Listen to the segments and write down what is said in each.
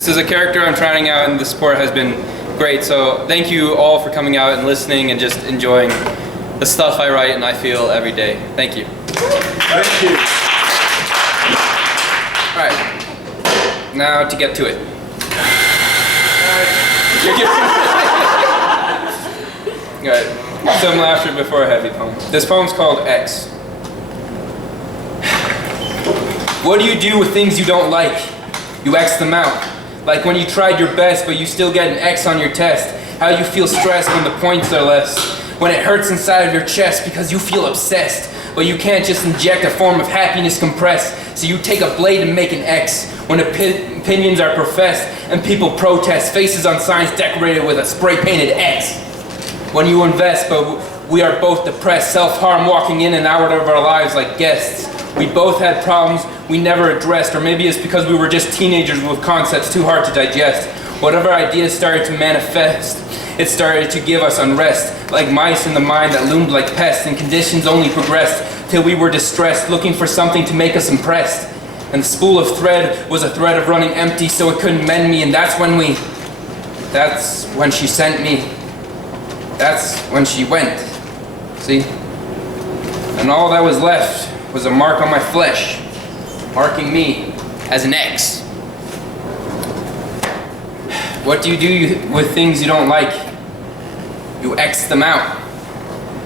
This is a character I'm trying out, and the support has been great. So thank you all for coming out and listening and just enjoying the stuff I write and I feel every day. Thank you. Thank you. All right, now to get to it. All right, some laughter before a heavy poem. This poem's called X. What do you do with things you don't like? You X them out. Like when you tried your best but you still get an X on your test. How you feel stressed when the points are less. When it hurts inside of your chest because you feel obsessed. But you can't just inject a form of happiness compressed. So you take a blade and make an X. When opinions are professed and people protest. Faces on signs decorated with a spray painted X. When you invest but we are both depressed. Self-harm walking in and out of our lives like guests. We both had problems we never addressed, or maybe it's because we were just teenagers with concepts too hard to digest. Whatever ideas started to manifest, it started to give us unrest, like mice in the mind that loomed like pests, and conditions only progressed till we were distressed, looking for something to make us impressed. And the spool of thread was a thread of running empty, so it couldn't mend me, and that's when she sent me. That's when she went. See? And all that was left was a mark on my flesh, marking me as an X. What do you do with things you don't like? You X them out.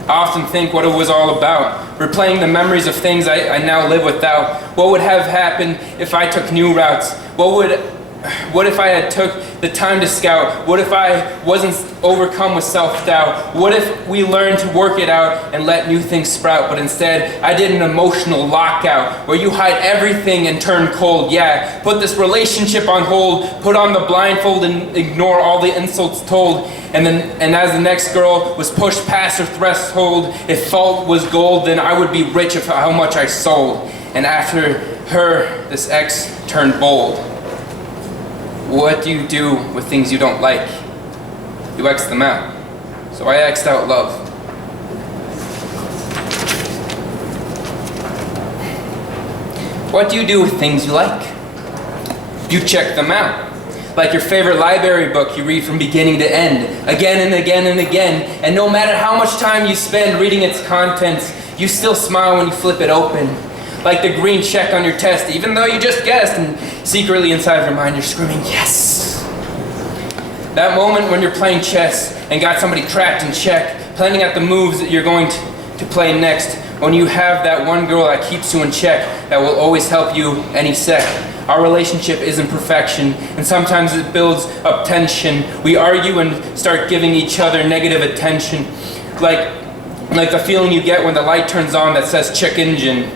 I often think what it was all about, replaying the memories of things I now live without. What would have happened if I took new routes? What if I had took the time to scout? What if I wasn't overcome with self-doubt? What if we learned to work it out and let new things sprout? But instead, I did an emotional lockout where you hide everything and turn cold. Yeah, put this relationship on hold, put on the blindfold and ignore all the insults told. And as the next girl was pushed past her threshold, if fault was gold, then I would be rich of how much I sold. And after her, this X turned bold. What do you do with things you don't like? You X them out. So I X'd out love. What do you do with things you like? You check them out. Like your favorite library book you read from beginning to end, again and again and again. And no matter how much time you spend reading its contents, you still smile when you flip it open. Like the green check on your test, even though you just guessed, and secretly inside of your mind you're screaming, yes! That moment when you're playing chess and got somebody trapped in check, planning out the moves that you're going to play next, when you have that one girl that keeps you in check, that will always help you any sec. Our relationship isn't perfection, and sometimes it builds up tension. We argue and start giving each other negative attention, like the feeling you get when the light turns on that says check engine.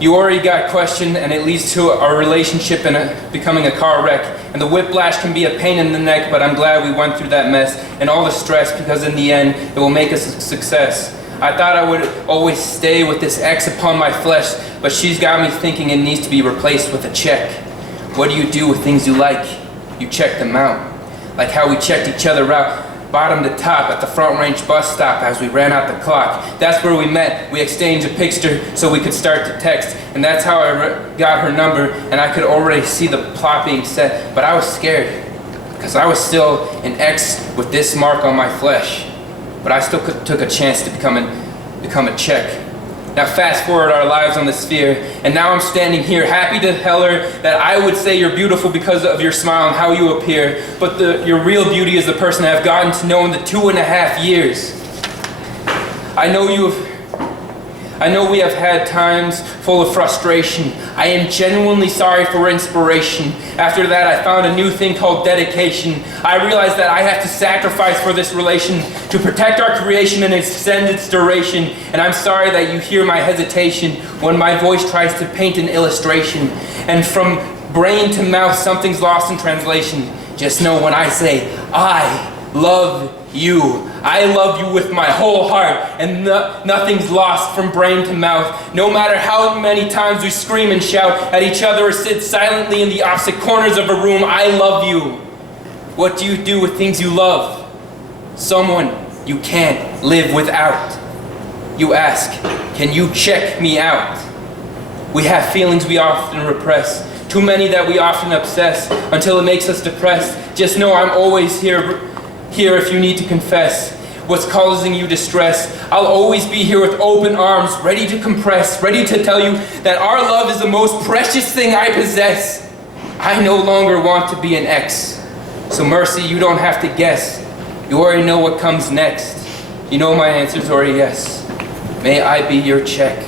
You already got questioned, and it leads to our relationship becoming a car wreck. And the whiplash can be a pain in the neck, but I'm glad we went through that mess and all the stress, because in the end, it will make us a success. I thought I would always stay with this X upon my flesh, but she's got me thinking it needs to be replaced with a check. What do you do with things you like? You check them out. Like how we checked each other out, bottom to top at the Front Range bus stop as we ran out the clock. That's where we met. We exchanged a picture so we could start to text. And that's how I got her number, and I could already see the plot being set. But I was scared, because I was still an X with this mark on my flesh. But I still took a chance to become a check. Now fast forward our lives on the sphere, and now I'm standing here happy to tell her that I would say you're beautiful because of your smile and how you appear, but your real beauty is the person I've gotten to know in the 2.5 years. I know we have had times full of frustration. I am genuinely sorry for inspiration. After that, I found a new thing called dedication. I realized that I have to sacrifice for this relation to protect our creation and extend its duration. And I'm sorry that you hear my hesitation when my voice tries to paint an illustration. And from brain to mouth, something's lost in translation. Just know when I say, I love you. I love you with my whole heart, and nothing's lost from brain to mouth. No matter how many times we scream and shout at each other or sit silently in the opposite corners of a room, I love you. What do you do with things you love? Someone you can't live without. You ask, can you check me out? We have feelings we often repress, too many that we often obsess until it makes us depressed. Just know I'm always here if you need to confess what's causing you distress. I'll always be here with open arms, ready to compress, ready to tell you that our love is the most precious thing I possess. I no longer want to be an ex. So Mercy, you don't have to guess. You already know what comes next. You know my answer's already yes. May I be your check.